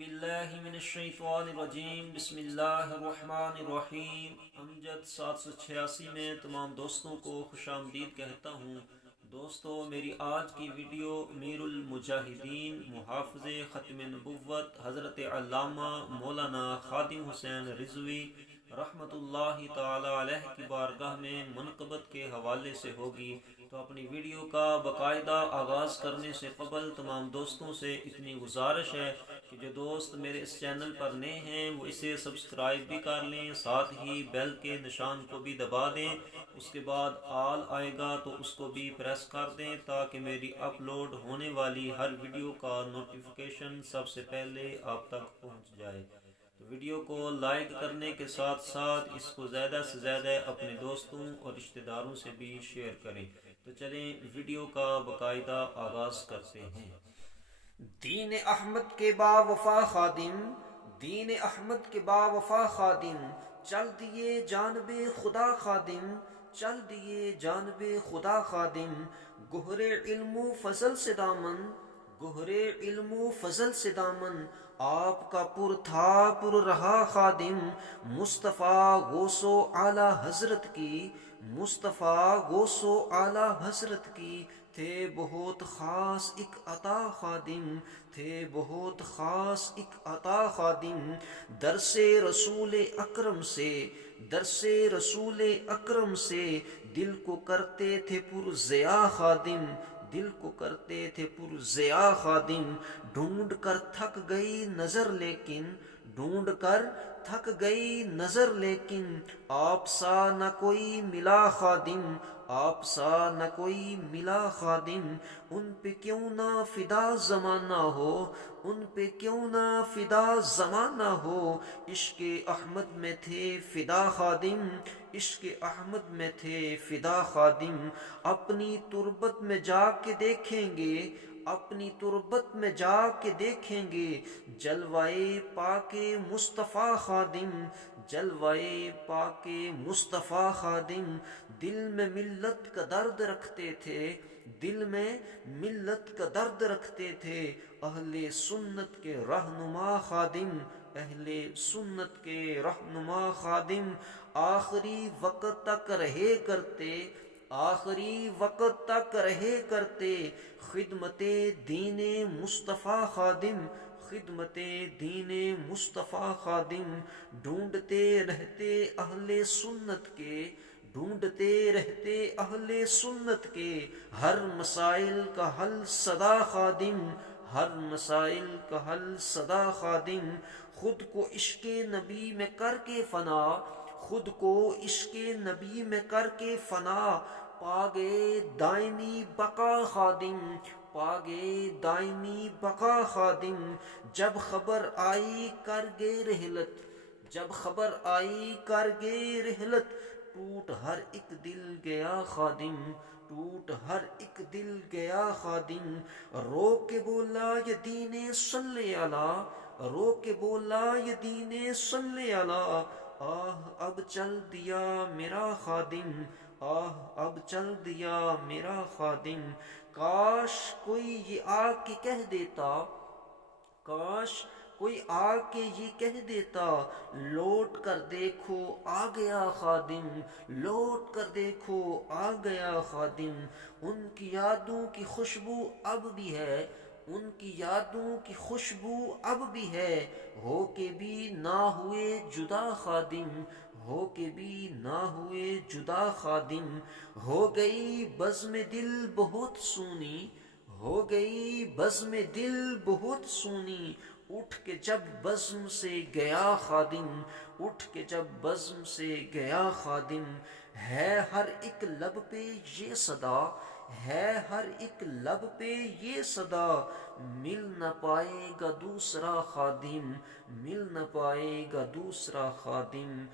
باللہ من الشیطان الرجیم بسم اللہ الرحمن الرحیم۔ امجد 786 میں تمام دوستوں کو خوش آمدید کہتا ہوں۔ دوستو، میری آج کی ویڈیو امیر المجاہدین محافظ ختم نبوت حضرت علامہ مولانا خادم حسین رضوی رحمۃ اللہ تعالی علیہ کی بارگاہ میں منقبت کے حوالے سے ہوگی۔ تو اپنی ویڈیو کا باقاعدہ آغاز کرنے سے قبل تمام دوستوں سے اتنی گزارش ہے کہ جو دوست میرے اس چینل پر نئے ہیں وہ اسے سبسکرائب بھی کر لیں، ساتھ ہی بیل کے نشان کو بھی دبا دیں، اس کے بعد آل آئے گا تو اس کو بھی پریس کر دیں تاکہ میری اپلوڈ ہونے والی ہر ویڈیو کا نوٹیفیکیشن سب سے پہلے آپ تک پہنچ جائے۔ تو ویڈیو کو لائک کرنے کے ساتھ ساتھ اس کو زیادہ سے زیادہ اپنے دوستوں اور رشتہ داروں سے بھی شیئر کریں۔ تو چلیں ویڈیو کا باقاعدہ آغاز کرتے ہیں۔ دین احمد کے با وفا خادم، دین احمد کے با وفا خادم، چل دیے جانب خدا خادم، چل دیے جانب خدا خادم، گہر علم و فضل سے دامن، گہر علم و فضل سے دامن، آپ کا پر تھا پر رہا خادم، مصطفیٰ غوث و اعلی حضرت کی، مصطفیٰ غوث و اعلی حضرت کی، تھے بہت خاص ایک عطا خادم، تھے بہت خاص ایک عطا خادم، درس رسول اکرم سے، درس رسول اکرم سے، دل کو کرتے تھے پر ضیاء خادم، دل کو کرتے تھے پر ضیاء خادم، ڈھونڈ کر تھک گئی نظر لیکن، ڈھونڈ کر تھک گئی نظر لیکن، آپ سا نہ کوئی ملا خادم، آپ سا نہ کوئی ملا خادم، ان پہ کیوں نہ فدا زمانہ ہو، ان پہ کیوں نہ فدا زمانہ ہو، عشق احمد میں تھے فدا خادم، عشق احمد میں تھے فدا خادم، اپنی تربت میں جا کے دیکھیں گے، اپنی تربت میں جا کے دیکھیں گے، جلوائے پاک مصطفیٰ خادم، جلوائے پاک مصطفیٰ خادم، دل میں ملت کا درد رکھتے تھے، دل میں ملت کا درد رکھتے تھے، اہل سنت کے رہنما خادم، اہل سنت کے رہنما خادم، آخری وقت تک رہے کرتے، آخری وقت تک رہے کرتے، خدمت دین مصطفیٰ خادم، خدمت دین مصطفیٰ خادم، ڈھونڈتے رہتے اہل سنت کے، ڈھونڈتے رہتے اہل سنت کے، ہر مسائل کا حل صدا خادم، ہر مسائل کا حل صدا خادم، خود کو عشق نبی میں کر کے فنا، خود کو عشق نبی میں کر کے فنا، پا گئے دائمی بقا خادم، پا گئے دائمی بقا خادم، جب خبر آئی کر گئے رحلت، جب خبر آئی کر گئے رحلت، ٹوٹ ہر ایک دل گیا خادم، ٹوٹ ہر ایک دل گیا خادم، رو کے بولا یہ دین صلی علی، رو کے بولا یہ دین صلی علی، آہ اب چل دیا میرا خادم، آہ اب چل دیا میرا خادم، کاش کوئی یہ آ کے کہہ دیتا، کاش کوئی آ کے یہ کہہ دیتا، لوٹ کر دیکھو آ گیا خادم، لوٹ کر دیکھو آ گیا خادم، ان کی یادوں کی خوشبو اب بھی ہے، ان کی یادوں کی خوشبو اب بھی ہے، ہو کے بھی نہ ہوئے جدا خادم، ہو کے بھی نہ ہوئے جدا خادم، ہو گئی بزم دل بہت سونی، ہو گئی بزم دل بہت سونی، اٹھ کے جب بزم سے گیا خادم، اٹھ کے جب بزم سے گیا خادم، ہے ہر ایک لب پہ یہ صدا، ہے ہر ایک لب پہ یہ صدا، مل نہ پائے گا دوسرا خادم، مل نہ پائے گا دوسرا خادم،